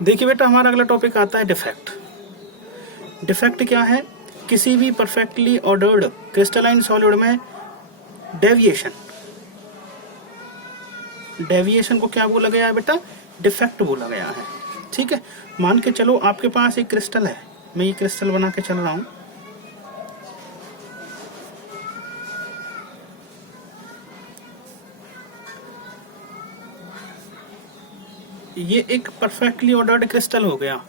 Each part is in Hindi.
देखिए बेटा, हमारा अगला टॉपिक आता है डिफेक्ट। डिफेक्ट क्या है? किसी भी परफेक्टली ऑर्डर्ड क्रिस्टलाइन सॉलिड में डेविएशन। डेविएशन को क्या बोला गया है बेटा? डिफेक्ट बोला गया है। ठीक है, मान के चलो आपके पास एक क्रिस्टल है, मैं ये क्रिस्टल बना के चल रहा हूं। ये एक परफेक्टली ऑर्डर्ड क्रिस्टल हो गया।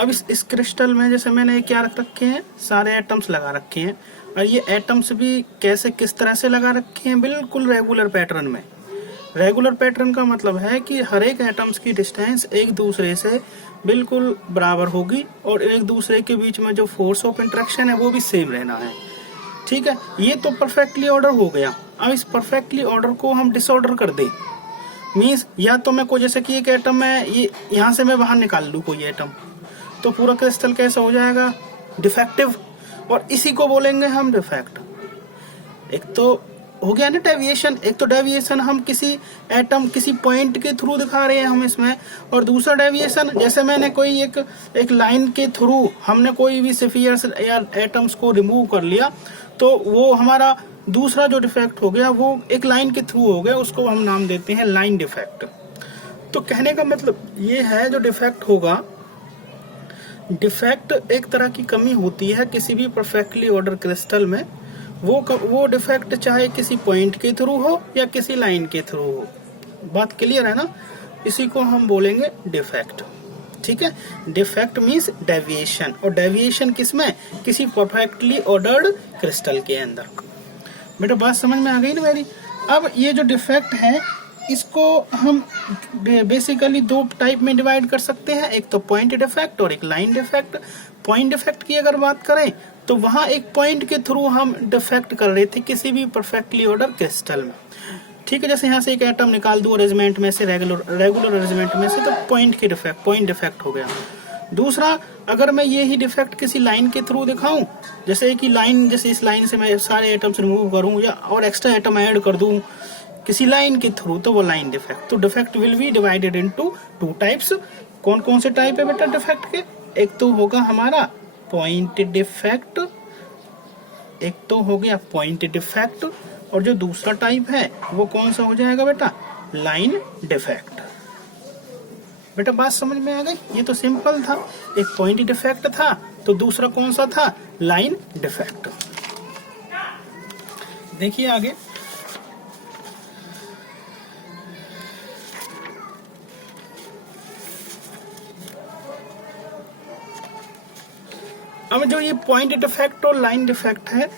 अब इस क्रिस्टल में जैसे मैंने क्या रख रखे हैं, सारे एटम्स लगा रखे हैं, और ये एटम्स भी कैसे किस तरह से लगा रखे हैं? बिल्कुल रेगुलर पैटर्न में। रेगुलर पैटर्न का मतलब है कि हर एक एटम्स की डिस्टेंस एक दूसरे से बिल्कुल बराबर होगी और एक दूसरे के बीच में जो फोर्स ऑफ इंटरेक्शन है वो भी सेम रहना है। ठीक है, ये तो परफेक्टली ऑर्डर हो गया। अब इस परफेक्टली ऑर्डर को हम डिसऑर्डर कर दें, मीन्स या तो मैं कोई जैसे कि एक एटम है, ये यहाँ से मैं बाहर निकाल लूँ कोई एटम, तो पूरा क्रिस्टल कैसा हो जाएगा? डिफेक्टिव। और इसी को बोलेंगे हम डिफेक्ट। एक तो हो गया ना डेविएशन, एक तो डेविएशन हम किसी एटम किसी पॉइंट के थ्रू दिखा रहे हैं हम इसमें, और दूसरा डेविएशन जैसे मैंने कोई एक लाइन के थ्रू हमने कोई भी स्फीयर्स या एटम्स को रिमूव कर लिया, तो वो हमारा दूसरा जो डिफेक्ट हो गया वो एक लाइन के थ्रू हो गया, उसको हम नाम देते हैं लाइन डिफेक्ट। तो कहने का मतलब ये है, जो डिफेक्ट होगा, डिफेक्ट एक तरह की कमी होती है किसी भी परफेक्टली ऑर्डर क्रिस्टल में। वो डिफेक्ट चाहे किसी पॉइंट के थ्रू हो या किसी लाइन के थ्रू हो। बात क्लियर है ना? इसी को हम बोलेंगे डिफेक्ट। ठीक है, डिफेक्ट मींस डेविएशन, और डेविएशन किसमें? किसी परफेक्टली ऑर्डर्ड क्रिस्टल के अंदर। बेटा बात समझ में आ गई ना मेरी? अब ये जो डिफेक्ट है इसको हम बेसिकली दो टाइप में डिवाइड कर सकते हैं, एक तो पॉइंट डिफेक्ट और एक लाइन डिफेक्ट। पॉइंट डिफेक्ट की अगर बात करें तो वहां एक पॉइंट के थ्रू हम डिफेक्ट कर रहे थे किसी भी परफेक्टली ऑर्डर क्रिस्टल में। ठीक है, जैसे यहाँ से एक एटम निकाल दूं अरेंजमेंट में से, रेगुलर अरेंजमेंट में से, तो पॉइंट डिफेक्ट हो गया। दूसरा, अगर मैं ये ही डिफेक्ट किसी लाइन के थ्रू दिखाऊं, जैसे कि लाइन, जैसे इस लाइन से मैं सारे एटम्स रिमूव करूं या और एक्स्ट्रा एटम ऐड कर दूं किसी लाइन के थ्रू, तो वो लाइन डिफेक्ट। तो defect will be divided into two types. कौन कौन से टाइप है बेटा डिफेक्ट के? एक तो होगा हमारा पॉइंट डिफेक्ट, एक तो हो गया पॉइंट डिफेक्ट, और जो दूसरा टाइप है वो कौन सा हो जाएगा बेटा? Line defect. बेटा बात समझ में आ गई? ये तो सिंपल था, एक पॉइंट डिफेक्ट था, तो दूसरा कौन सा था? Line defect. देखिए आगे, अब जो ये पॉइंट डिफेक्ट और लाइन डिफेक्ट है,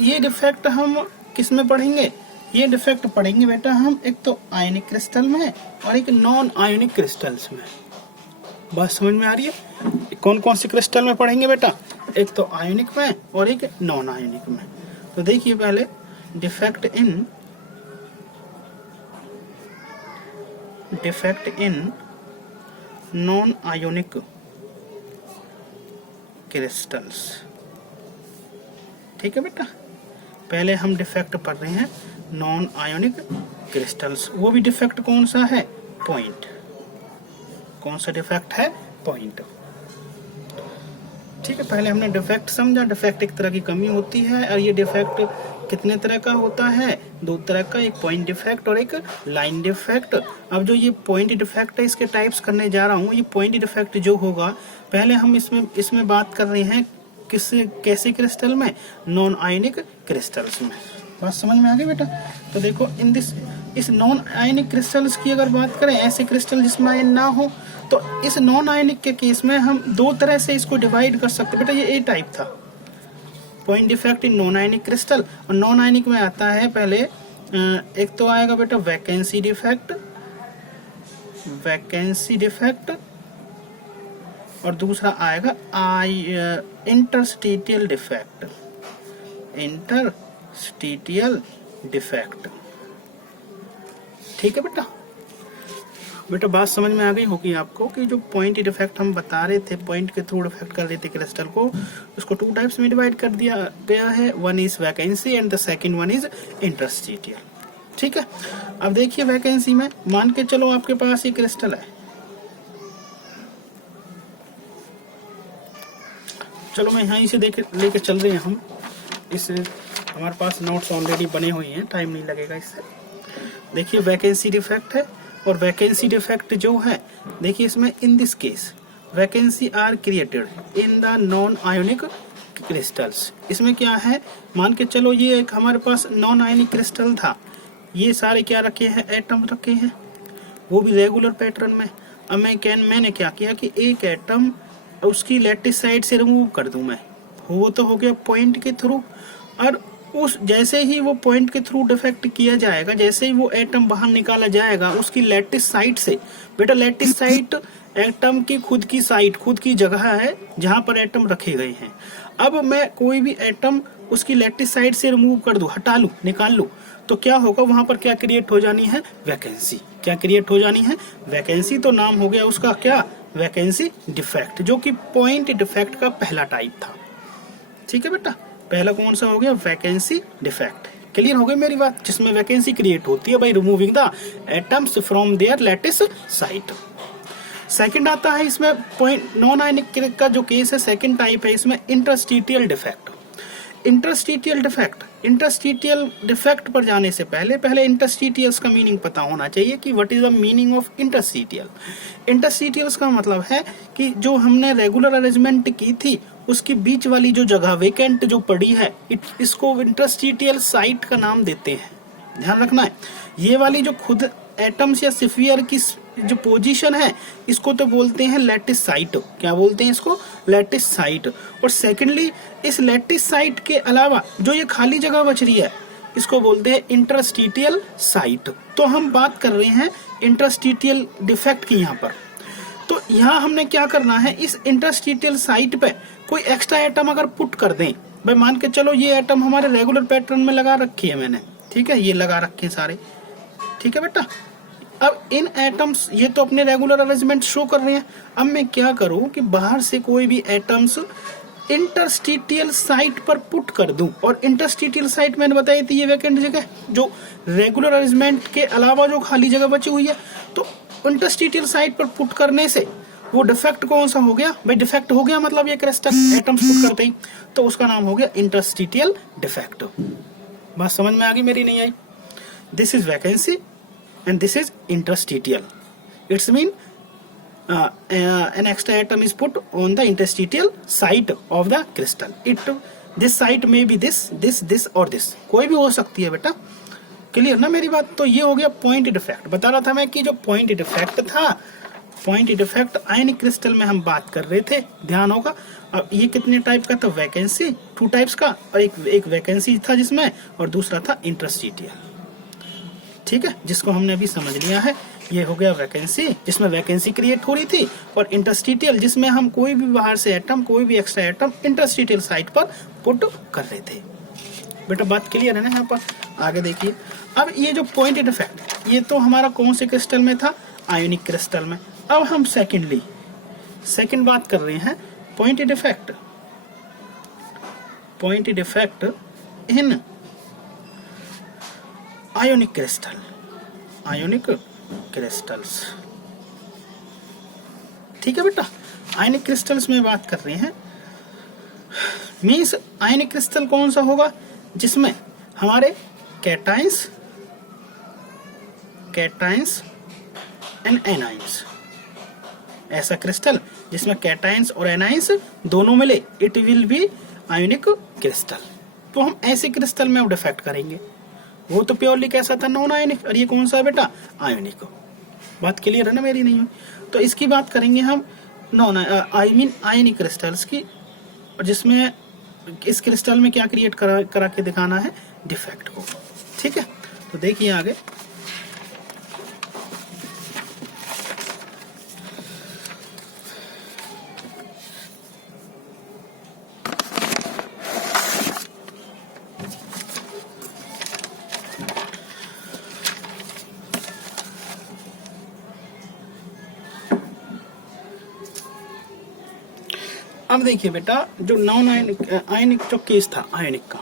ये डिफेक्ट हम किस में पढ़ेंगे? ये डिफेक्ट पढ़ेंगे बेटा हम एक तो आयनिक क्रिस्टल में और एक नॉन आयनिक क्रिस्टल्स में। बात समझ में आ रही है? कौन कौन से क्रिस्टल में पढ़ेंगे बेटा? एक तो आयनिक में और एक नॉन आयनिक में। तो देखिए पहले defect in non ionic crystals. ठीक है बेटा, पहले हम डिफेक्ट पढ़ रहे हैं नॉन आयोनिक क्रिस्टल्स। वो भी डिफेक्ट कौन सा है? पॉइंट। कौन सा डिफेक्ट है? पॉइंट। ठीक है, पहले हमने डिफेक्ट समझा। डिफेक्ट एक तरह की कमी होती है, और ये डिफेक्ट कितने तरह का होता है? दो तरह का, एक पॉइंट डिफेक्ट और एक लाइन डिफेक्ट। अब जो ये पॉइंट डिफेक्ट है, इसके टाइप्स करने जा रहा हूँ। ये पॉइंट डिफेक्ट जो होगा, पहले हम इसमें बात कर रहे हैं कैसे क्रिस्टल में? नॉन आयनिक क्रिस्टल्स में। बात समझ में आ गई बेटा? तो देखो इस नॉन आयनिक क्रिस्टल्स की अगर बात करें, ऐसे क्रिस्टल जिसमें आयन ना हो, तो इस नॉन आयनिक के केस में हम दो तरह से इसको डिवाइड कर सकते हैं बेटा। ये ए टाइप था, point defect in non ionic crystal. और नॉन आयनिक में आता है पहले, एक तो आएगा बेटा वैकेंसी डिफेक्ट, और दूसरा आएगा इंटरस्टिशियल डिफेक्ट। ठीक है बेटा बात समझ में आ गई होगी आपको कि जो पॉइंट डिफेक्ट हम बता रहे थे, पॉइंट के थ्रू डिफेक्ट कर रहे थे क्रिस्टल को, उसको टू टाइप्स में डिवाइड कर दिया गया है। One is vacancy and the second one is interstitial. ठीक है, अब देखिए वैकेंसी में मान के चलो आपके पास ये क्रिस्टल है, चलो मैं यहीं से लेके चल रहे हैं हम। इस हमारे पास नोट्स ऑलरेडी बने हुए हैं, टाइम नहीं लगेगा इससे। देखिए वैकेंसी डिफेक्ट है, और वैकेंसी डिफेक्ट जो है देखिए इसमें in this case vacancy are created in the non ionic crystals. इसमें क्या है, मान के चलो ये एक हमारे पास नॉन आयोनिक क्रिस्टल था, ये सारे क्या रखे हैं, एटम रखे हैं, वो भी रेगुलर पैटर्न में। अब मैंने क्या किया कि एक एटम उसकी लैटिस साइड से रिमूव कर दूं मैं, वो तो हो गया पॉइंट के थ्रू। और उस जैसे ही वो पॉइंट के थ्रू डिफेक्ट किया जाएगा, जैसे ही वो एटम बाहर निकाला जाएगा उसकी लैटिस साइड से, बेटा लैटिस साइड एटम की खुद की साइड, खुद की जगह है जहां पर एटम रखे गए हैं। अब मैं कोई भी एटम उसकी लैटिस साइड से रिमूव कर दूं, हटा लूं, निकाल लूं, तो क्या होगा, वहां पर क्या क्रिएट हो जानी है, वैकेंसी। क्या क्रिएट हो जानी है, वैकेंसी। तो नाम हो गया उसका क्या, वैकेंसी डिफेक्ट, जो कि पॉइंट डिफेक्ट का पहला टाइप था। ठीक है बेटा, पहला कौन सा हो गया, वैकेंसी डिफेक्ट। क्लियर हो गई मेरी बात, जिसमें वैकेंसी क्रिएट होती है by removing the atoms from their lattice site. Second आता है इसमें पॉइंट नॉन आयनिक का जो केस है, सेकंड टाइप है इसमें इंटरस्टीटियल डिफेक्ट। इंटरस्टीटियल डिफेक्ट पर जाने से पहले इंटरस्टीटियल्स का मीनिंग पता होना चाहिए कि what is the meaning of interstitial. Interstitials का मतलब है कि जो हमने रेगुलर अरेंजमेंट की थी उसकी बीच वाली जो जगह वेकेंट जो पड़ी है, इसको इंटरस्टीटियल साइट का नाम देते हैं। ध्यान रखना है, ये वाली जो खुद एटम्स या स्फीयर की जो पोजीशन है इसको तो बोलते हैं लैटिस साइट। क्या बोलते हैं इसको, लैटिस साइट। और सेकेंडली इस लैटिस साइट के अलावा जो ये खाली जगह बच रही है इसको बोलते हैं इंटरस्टीटियल साइट। तो हम बात कर रहे हैं इंटरस्टीटियल डिफेक्ट की यहाँ पर। तो यहाँ हमने क्या करना है, इस इंटरस्टीटियल साइट पे कोई एक्स्ट्रा एटम अगर पुट कर दें, भाई मान के चलो ये एटम हमारे रेगुलर पैटर्न में लगा रखी है मैंने, ठीक है, ये लगा रखे सारे, ठीक है बेटा। अब इन एटम्स ये तो अपने रेगुलर अरेंजमेंट शो कर रहे हैं। अब मैं क्या करूं कि बाहर से कोई भी एटम्स इंटरस्टीटियल साइट पर पुट कर दूं, और इंटरस्टीटियल साइट मैंने बताई थी ये वैकेंट जगह जो रेगुलर अरेंजमेंट के अलावा जो खाली जगह बची हुई है। तो इंटरस्टीटियल साइट पर पुट करने से वो डिफेक्ट कौन सा हो गया, भाई डिफेक्ट हो गया मतलब ये क्रिस्टल एटम्स पुट करते ही, तो उसका नाम हो गया इंटरस्टीटियल डिफेक्ट। बात समझ में आ गई मेरी, नहीं आई? This is vacancy and this is interstitial. It's mean an extra atom is put on the interstitial site of the crystal. This site may be this or this, कोई भी हो सकती है बेटा। क्लियर ना मेरी बात? तो ये हो गया पॉइंट डिफेक्ट। बता रहा था मैं कि जो पॉइंट डिफेक्ट था, पॉइंट डिफेक्ट आयनिक क्रिस्टल में हम बात कर रहे थे, ध्यान होगा। अब ये कितने टाइप का था, वैकेंसी, 2 टाइप्स का, और एक वैकेंसी था जिसमें, और दूसरा था इंटरस्टीटियल। ठीक है, जिसको हमने अभी समझ लिया है। ये हो गया वैकेंसी, जिसमें वैकेंसी क्रिएट हो रही थी, और इंटरस्टीटियल जिसमें हम कोई भी बाहर से एटम, कोई भी एक्स्ट्रा एटम इंटरस्टीटियल साइट पर पुट कर रहे थे। बेटा बात क्लियर है ना यहाँ पर? आगे देखिए, अब ये जो पॉइंट डिफेक्ट, ये तो हमारा कौन से क्रिस्टल में था, आयोनिक क्रिस्टल में। अब हम सेकंड बात कर रहे हैं point defect in ionic crystals. ठीक है बेटा, आयोनिक क्रिस्टल्स में बात कर रहे हैं। मीन्स आयोनिक क्रिस्टल कौन सा होगा, जिसमें हमारे कैटाइंस एंड एनाइंस, ऐसा क्रिस्टल जिसमें कैटाइंस और एनाइंस दोनों मिले, it will be ionic crystal. तो हम ऐसे क्रिस्टल में अब डिफेक्ट करेंगे। वो तो प्योरली कैसा था, नॉन आयोनिक, और ये कौन सा है बेटा, आयोनिक। बात क्लियर है ना मेरी, नहीं हुई? तो इसकी बात करेंगे हम आयोनिक क्रिस्टल्स की, और जिसमें इस क्रिस्टल में क्या क्रिएट करा के दिखाना है, डिफेक्ट को। ठीक है, तो देखिए आगे। अब देखिए बेटा, जो नॉन आयनिक जो केस था आयनिक का,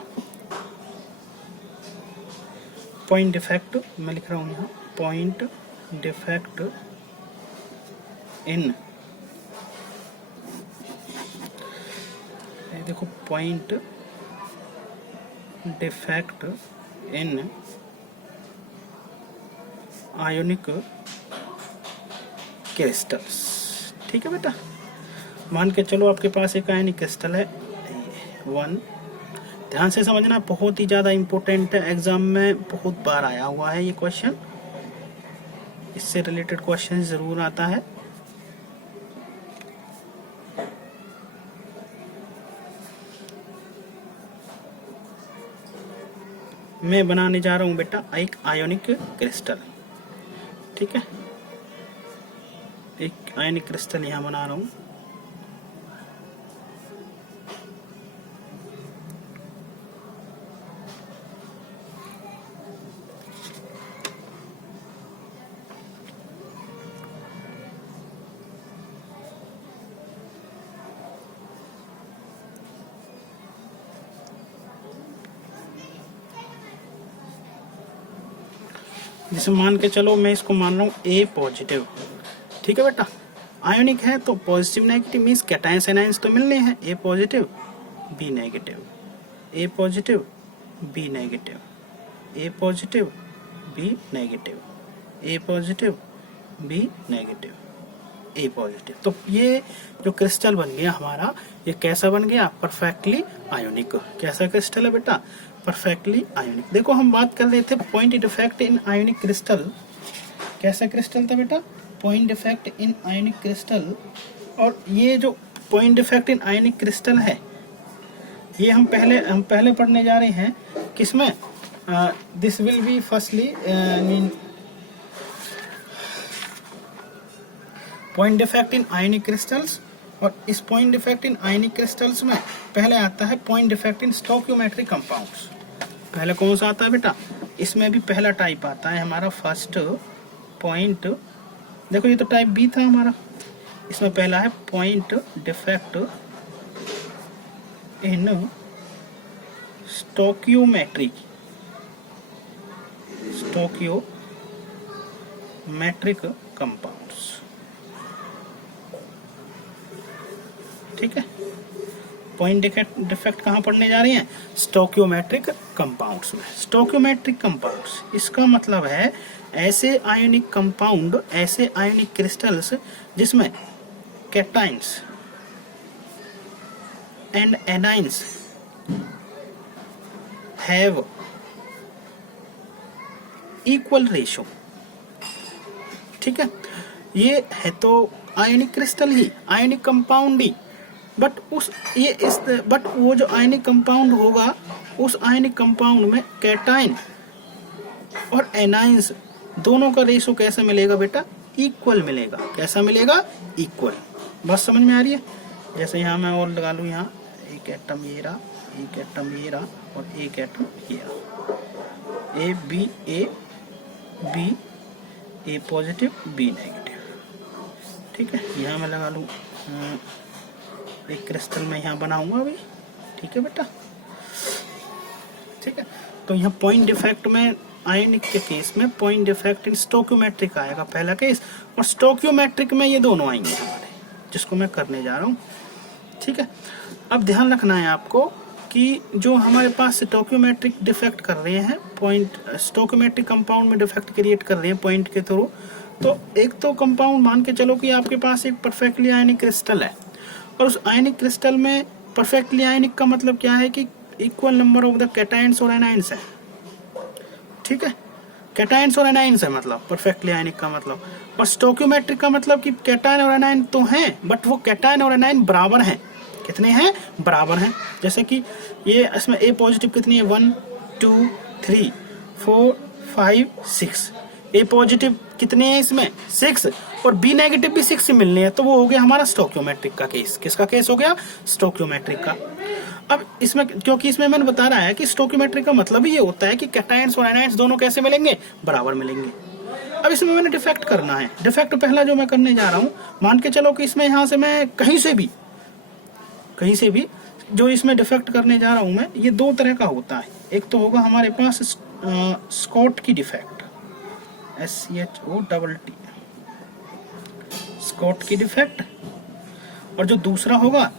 पॉइंट डिफेक्ट मैं लिख रहा हूं यहाँ, पॉइंट डिफेक्ट इन ये देखो point defect in ionic crystals. ठीक है बेटा, मान के चलो आपके पास एक आयनिक क्रिस्टल है 1। ध्यान से समझना, बहुत ही ज्यादा इंपॉर्टेंट है, एग्जाम में बहुत बार आया हुआ है ये क्वेश्चन, इससे रिलेटेड क्वेश्चन जरूर आता है। मैं बनाने जा रहा हूं बेटा एक आयोनिक क्रिस्टल। ठीक है, एक आयनिक क्रिस्टल यहां बना रहा हूं। जैसे मान के चलो मैं इसको मान रहा हूँ ए पॉजिटिव। ठीक है बेटा, आयोनिक है तो positive negative means cations anions तो मिलने हैं, ए पॉजिटिव बी नेगेटिव, ए पॉजिटिव बी नेगेटिव, ए पॉजिटिव बी नेगेटिव, ए पॉजिटिव बी नेगेटिव, ए पॉजिटिव। तो ये जो क्रिस्टल बन गया हमारा, ये कैसा बन गया? Perfectly ionic. कैसा क्रिस्टल है बेटा? Perfectly ionic. देखो हम बात कर रहे थे point defect in ionic crystal. कैसा क्रिस्टल था बेटा? Point defect in ionic crystal. और ये जो point defect in ionic crystal है, ये हम पहले पढ़ने जा रहे हैं किसमें? This will be firstly mean point defect in ionic crystals. और इस point defect in ionic crystals में पहले आता है point defect in stoichiometric compounds. पहले कौन सा आता है बेटा? इसमें भी पहला टाइप आता है हमारा फर्स्ट पॉइंट। देखो ये तो टाइप बी था हमारा, इसमें पहला है point defect in stoichiometric compounds. ठीक है, पॉइंट डिफेक्ट कहाँ पढ़ने जा रहे हैं? स्टोइकियोमेट्रिक कंपाउंड्स में। स्टोइकियोमेट्रिक कंपाउंड्स, इसका मतलब है ऐसे आयोनिक कंपाउंड, ऐसे आयोनिक क्रिस्टल्स जिसमें cations and anions have equal ratio. ठीक है, ये है तो ionic crystal he, ionic compound he, but वो जो आयनिक कंपाउंड होगा, उस आयनिक कंपाउंड में कैटाइन और एनाइंस दोनों का रेशो कैसा मिलेगा बेटा? इक्वल मिलेगा। कैसा मिलेगा? इक्वल। बात समझ में आ रही है? जैसे यहाँ मैं और लगा लूँ, यहाँ एक एटम ये रहा, एक एटम ये रहा और एक एटम ये रहा, A B A positive B negative. ठीक है, यहाँ मैं लगा लूँ एक क्रिस्टल में यहाँ बनाऊंगा अभी। ठीक है बेटा, ठीक है। तो यहाँ पॉइंट डिफेक्ट में, आयनिक के केस में पॉइंट डिफेक्ट इन स्टोइकियोमेट्रिक आएगा पहला केस, और स्टोइकियोमेट्रिक में ये दोनों आएंगे हमारे, जिसको मैं करने जा रहा हूँ। ठीक है, अब ध्यान रखना है आपको कि जो हमारे पास स्टोइकियोमेट्रिक डिफेक्ट कर रहे हैं, पॉइंट स्टोइकियोमेट्रिक कंपाउंड में डिफेक्ट क्रिएट कर रहे हैं पॉइंट के थ्रू, तो एक तो कंपाउंड मान के चलो कि आपके पास एक परफेक्टली आयनिक क्रिस्टल है, और उस आयनिक क्रिस्टल में परफेक्टली आयनिक का मतलब क्या है कि equal number of the cations और एनायंस है। ठीक है, कैटायंस और एनायंस है मतलब परफेक्टली आयनिक का मतलब। और स्टोइकियोमेट्रिक का मतलब कि कैटायन और एनायन तो हैं, बट वो कैटायन और एनायन बराबर हैं। कितने हैं? बराबर हैं। जैसे कि ये इसमें ए पॉजिटिव कितनी है? 1 2 3 4 5 6। ए पॉजिटिव कितने हैं इसमें? 6, और बी नेगेटिव भी 6 से मिलने हैं, तो वो हो गया हमारा स्टोइकियोमेट्रिक का केस। किसका केस हो गया? स्टोइकियोमेट्रिक का। अब इसमें, क्योंकि इसमें मैंने बता रहा है कि स्टोइकियोमेट्रिक का मतलब ही ये होता है कि कैटायंस और एनायंस दोनों कैसे मिलेंगे? बराबर मिलेंगे। अब इसमें मैंने डिफेक्ट करना है। डिफेक्ट पहला जो मैं करने जा रहा हूँ, मान के चलो कि इसमें यहाँ से मैं कहीं से भी जो इसमें डिफेक्ट करने जा रहा हूँ मैं, ये दो तरह का होता है। एक तो होगा हमारे पास स्कॉट की डिफेक्ट, SCHOTT, स्कॉट की डिफेक्ट, और जो दूसरा होगा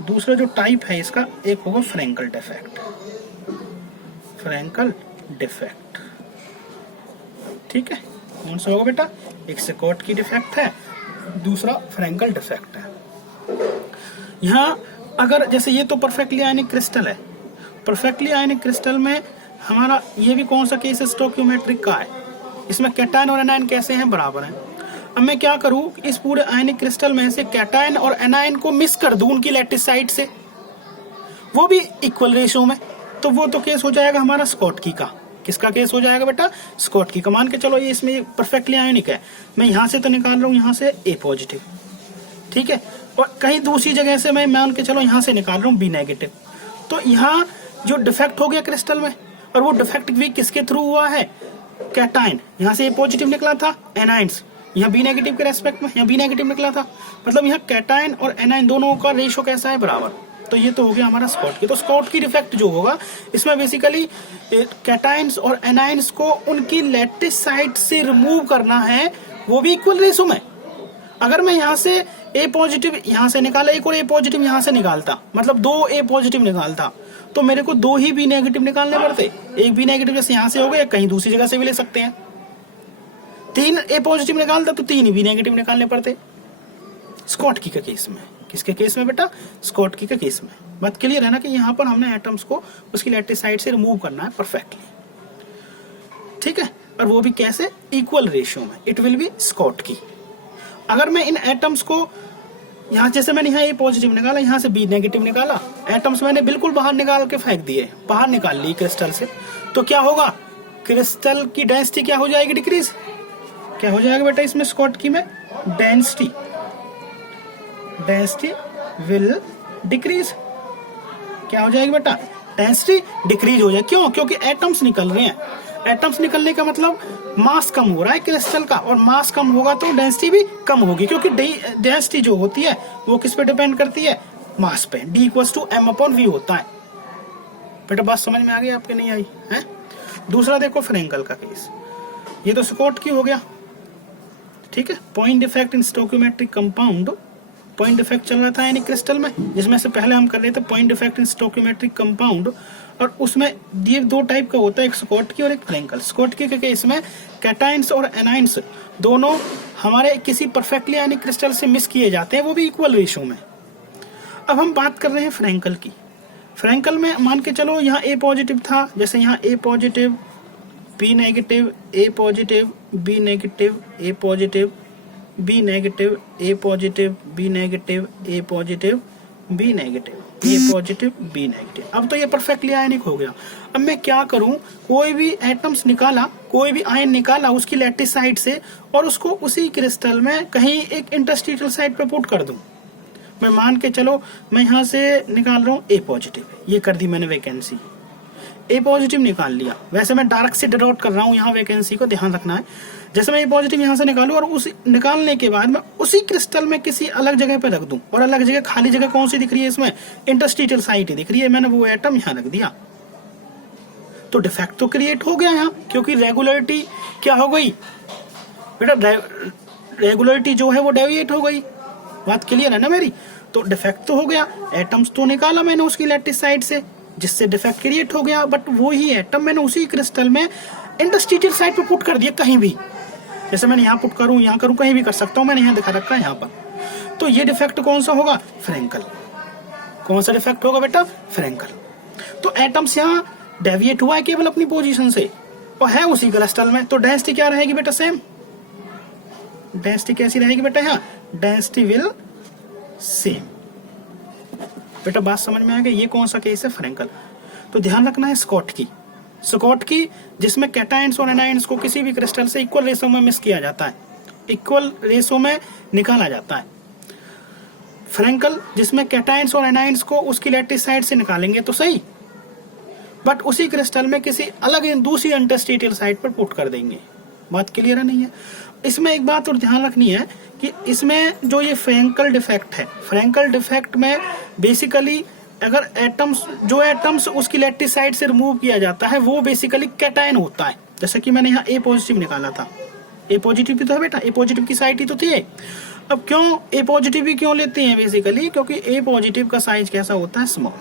दूसरा जो टाइप है इसका, एक होगा फ्रेंकल डिफेक्ट, फ्रेंकल डिफेक्ट, ठीक है। कौन सा होगा बेटा? एक स्कॉटकी डिफेक्ट है, दूसरा फ्रेंकल डिफेक्ट है। यहाँ अगर जैसे ये तो परफेक्टली आयनिक क्रिस्टल है, परफेक्टली आयनिक क्रिस्टल में हमारा ये भी कौन सा केस है? स्टोक्योमेट्रिक का है। इसमें कैटायन और एनायन कैसे हैं? बराबर हैं। अब मैं क्या करूं, इस पूरे आयनिक क्रिस्टल में से कैटायन और एनायन को मिस कर दूं उनकी लैटिस साइड से, वो भी इक्वल रेशियो में, तो वो तो केस हो जाएगा हमारा स्कॉटकी का। किसका केस हो जाएगा बेटा? स्कॉटकी का। मान के चलो ये इसमें परफेक्टली आयनिक है, मैं यहां से तो निकाल रहा हूं यहाँ से ए पॉजिटिव, ठीक है, और कहीं दूसरी जगह से मैं मान के चलो यहां से निकाल रहा हूं बी नेगेटिव। तो यहाँ जो डिफेक्ट हो गया क्रिस्टल में, और वो डिफेक्ट भी किसके थ्रू हुआ है? कैटायन, यहाँ से ए पॉजिटिव निकला था, एनायंस यहाँ बी नेगेटिव के रेस्पेक्ट में यहाँ बी नेगेटिव निकला था, मतलब यहाँ कैटायन और एनायन दोनों का रेशियो कैसा है? बराबर। तो ये तो हो गया हमारा स्कॉटकी। तो स्कॉटकी डिफेक्ट जो होगा इसमें बेसिकली कैटायंस और एनायंस को उनकी लैटिस साइड से रिमूव करना है, वो भी इक्वल रेशियो में। अगर मैं यहाँ से ए पॉजिटिव यहाँ से निकाला, एक और ए पॉजिटिव यहाँ से निकालता, मतलब दो ए पॉजिटिव निकालता, तो मेरे को दो ही बी नेगेटिव निकालने पड़ते। एक बी नेगेटिव जैसे यहाँ से हो गया, कहीं दूसरी जगह से भी ले सकते हैं। तीन ए पॉजिटिव निकालता तो तीन ही बी नेगेटिव निकालने पड़ते स्कॉटकी के केस में। किसके केस में बेटा? स्कॉटकी के केस में। बात क्लियर है ना कि यहाँ पर हमने एटम्स को उसकी लैटिस साइड से रिमूव करना है परफेक्टली, ठीक है, और वो भी कैसे? इक्वल रेशियो में। It will be Schottky. अगर मैं इन एटम्स को यहाँ, जैसे मैंने यहाँ ए पॉजिटिव निकाला, यहाँ से बी नेगेटिव निकाला, एटम्स मैंने बिल्कुल बाहर निकाल के फेंक दिए, बाहर निकाल ली क्रिस्टल से, तो क्या होगा? क्रिस्टल की डेंसिटी क्या हो जाएगी? डिक्रीज। क्या हो जाएगा बेटा इसमें स्कॉटकी में? Density will decrease. क्या हो जाएगी बेटा? डेंसिटी डिक्रीज हो जाए। क्यों? क्योंकि एटम्स निकल रहे हैं। एटम्स निकलने का मतलब मास कम हो रहा है क्रिस्टल का, और मास कम होगा तो डेंसिटी भी कम होगी, क्योंकि डेंसिटी जो होती है वो किस पे डिपेंड करती है? मास पे। D=m/v होता है। बेटा बात समझ में आ गई आपके? नहीं आई है? दूसरा देखो फ्रेंकल का केस। ये तो स्कॉटकी हो गया, ठीक है। Point defect in stoichiometric compound, point defect चल रहा था यानी क्रिस्टल में, जिसमें से पहले हम कर रहे थे point defect in stoichiometric compound, और उसमें ये दो टाइप का होता है, एक स्कॉटकी और एक फ्रेंकल। स्कॉटकी के केस में कैटायंस और एनायंस दोनों हमारे किसी परफेक्टली आयनिक क्रिस्टल से मिस किए जाते हैं, वो भी इक्वल रेशियो में। अब हम बात कर रहे हैं फ्रेंकल की। फ्रेंकल में मान के चलो यहाँ ए पॉजिटिव था, जैसे यहाँ ए पॉजिटिव बी नेगेटिव, ए पॉजिटिव बी नेगेटिव, ए पॉजिटिव बी नेगेटिव, ए पॉजिटिव बी नेगेटिव, ए पॉजिटिव बी नेगेटिव, ए पॉजिटिव बी नेगेटिव। अब तो ये परफेक्टली आयनिक हो गया। अब मैं क्या करूं, कोई भी एटम्स निकाला, कोई भी आयन निकाला उसकी लैटिस साइड से, और उसको उसी क्रिस्टल में कहीं एक इंटरस्टिशियल साइड पे पुट कर दूं। मैं मान के चलो मैं यहाँ से निकाल रहा हूँ ए पॉजिटिव, ये कर दी मैंने वैकेंसी, ए पॉजिटिव निकाल लिया। वैसे मैं डायरेक्ट से डिनोट कर रहा हूँ यहाँ वैकेंसी को, ध्यान रखना है। जैसे मैं ए पॉजिटिव यहाँ से निकालूं, और उस निकालने के बाद मैं उसी क्रिस्टल में किसी अलग जगह पे रख दूं, और अलग जगह खाली जगह कौन सी दिख रही है इसमें? इंटरस्टिशियल साइट दिख रही है। मैंने वो एटम यहाँ रख दिया, तो डिफेक्ट तो क्रिएट हो गया यहाँ, क्योंकि रेगुलरिटी क्या हो गई बेटा? रेगुलरिटी जो है वो डेविएट हो गई। बात क्लियर है ना मेरी? तो डिफेक्ट तो हो गया, एटम्स तो निकाला मैंने उसकी लैटिस साइड से, जिससे डिफेक्ट क्रिएट हो गया, बट वो ही एटम मैंने उसी क्रिस्टल में इंटरस्टिशियल साइड पे पुट कर दिया कहीं भी। जैसे मैंने यहाँ पुट करूं, यहाँ करूं, कहीं भी कर सकता हूं, मैंने यहाँ दिखा रखा है यहाँ पर। तो ये डिफेक्ट कौन सा होगा? फ्रेंकल। कौन सा डिफेक्ट होगा बेटा? फ्रेंकल। तो एटम्स यहाँ डेविएट हुआ है केवल अपनी पोजीशन से, और है उसी क्रिस्टल में, तो डेंसिटी क्या रहेगी बेटा? सेम। डेंसिटी कैसी रहेगी बेटा? यहाँ डेंसिटी विल सेम। बेटा बात समझ में आ गई? ये कौन सा केस है? फ्रेंकल। तो ध्यान रखना है स्कॉटकी। स्कॉटकी जिसमें कैटायंस और एनायंस को किसी भी क्रिस्टल से इक्वल रेशो में मिस किया जाता है, इक्वल रेशो में निकाला जाता है। फ्रेंकल जिसमें कैटायंस और एनायंस को उसकी लैटिस साइड से निकालेंगे तो सही, बट उसी क्रिस्टल में किसी अलग दूसरी इंटरस्टिशियल साइड पर पुट कर देंगे। बात क्लियर है नहीं है? इसमें एक बात और ध्यान रखनी है कि इसमें जो ये फ्रेंकल डिफेक्ट है, फ्रेंकल डिफेक्ट में बेसिकली अगर एटम्स उसकी लैटिस साइड से रिमूव किया जाता है, वो बेसिकली कैटायन होता है। जैसे कि मैंने यहाँ ए पॉजिटिव निकाला था, ए पॉजिटिव भी तो है बेटा, ए पॉजिटिव की साइड ही तो थी। अब क्यों ए पॉजिटिव ही क्यों लेते हैं बेसिकली, क्योंकि ए पॉजिटिव का साइज कैसा होता है, स्मॉल।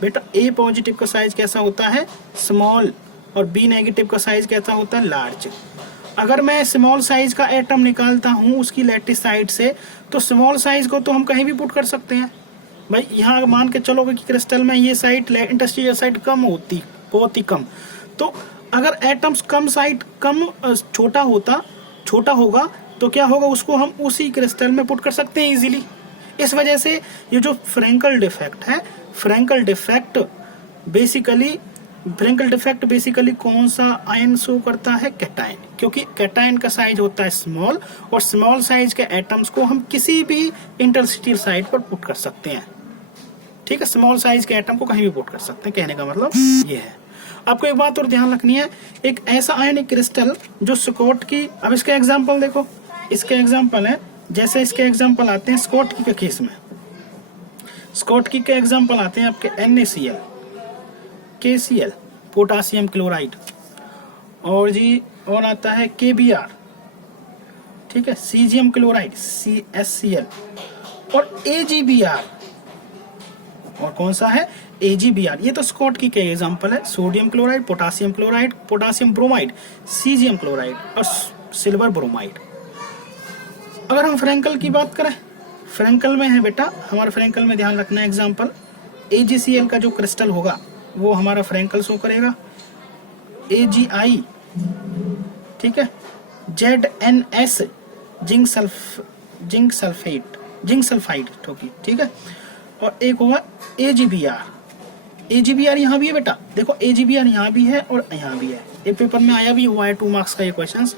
बेटा ए पॉजिटिव का साइज कैसा होता है, स्मॉल, और बी नेगेटिव का साइज कैसा होता है, लार्ज। अगर मैं स्मॉल साइज का एटम निकालता हूं उसकी लैटिस साइड से, तो स्मॉल साइज को तो हम कहीं भी पुट कर सकते हैं। भाई यहाँ मान के चलोगे कि क्रिस्टल में ये साइड इंटरस्टिशियल साइड कम होती, बहुत ही कम, तो अगर एटम्स कम साइड कम छोटा होगा तो क्या होगा, उसको हम उसी क्रिस्टल में पुट कर सकते हैं इजीली। इस वजह से ये जो फ्रैंकल डिफेक्ट है, फ्रैंकल डिफेक्ट बेसिकली कौन सा आयन शो करता है, कैटायन, क्योंकि कैटायन का साइज होता है स्मॉल, और स्मॉल साइज के एटम्स को हम किसी भी इंटरस्टिशियल साइड पर पुट कर सकते हैं। ठीक है, स्मॉल साइज के एटम को कहीं भी पुट कर सकते हैं, कहने का मतलब ये है। आपको एक बात और ध्यान रखनी है, एक ऐसा आयनिक क्रिस्टल जो स्कॉट की, अब इसके एग्जांपल देखो, इसके एग्जांपल है, जैसे इसके एग्जांपल आते हैं स्कॉट की के केस में, स्कॉट की के एग्जांपल आते हैं आपके NaCl, KCl पोटासियम क्लोराइड, और जी और आता है KBr, ठीक है, सीजियम क्लोराइड CaCl, और AgBr, और कौन सा है, AgBr। ये तो स्कॉट की के एग्जांपल है, sodium chloride, potassium chloride, potassium bromide, caesium chloride और सिल्वर ब्रोमाइड। अगर हम फ्रैंकल की बात करें, फ्रैंकल में है बेटा, हमारे फ्रैंकल में ध्यान रखना है एग्जांपल, AgCl का जो क्रिस्टल होगा वो हमारा फ्रैंकल शो करेगा, AgI, ठीक है, ZnS जिंक सल्फाइड ठोकी, ठीक है, और एक होगा AgBr यहाँ भी है बेटा, देखो AgBr यहाँ भी है और यहाँ भी है, ये पेपर में आया भी हुआ है 2 मार्क्स का ये questions.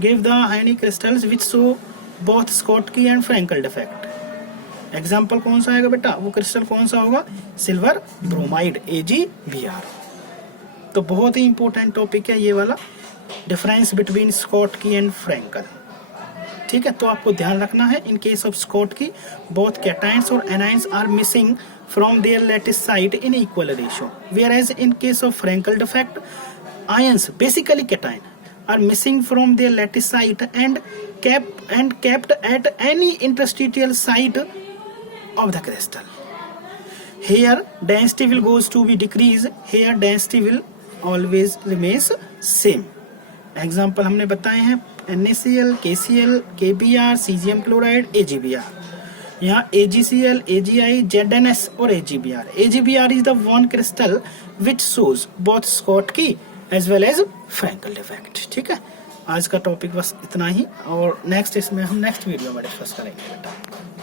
Give the ionic crystals which show both Schottky and Frenkel defect. Example कौन सा आएगा बेटा, वो क्रिस्टल कौन सा होगा, सिल्वर ब्रोमाइड AgBr। तो बहुत ही इंपॉर्टेंट टॉपिक है ये वाला, difference between Schottky and Frenkel. ठीक है, तो आपको ध्यान रखना है, in case of Schottky both cations और anions are missing from their lattice site in equal ratio, whereas in case of Frankel defect, ions basically cation are missing from their lattice site and kept at any interstitial site of the crystal. Here density will goes to be decreased, here density will always remains same. Example हमने बताए हैं NaCl, KCl, KBr, cesium chloride, AgBr. यहाँ AgCl, AgI, ZnS और AgBr. AgBr is the one crystal which shows both Schottky as well as Frankel defect. ठीक है, आज का टॉपिक बस इतना ही, और नेक्स्ट इसमें हम नेक्स्ट वीडियो में डिस्कस करेंगे बेटा।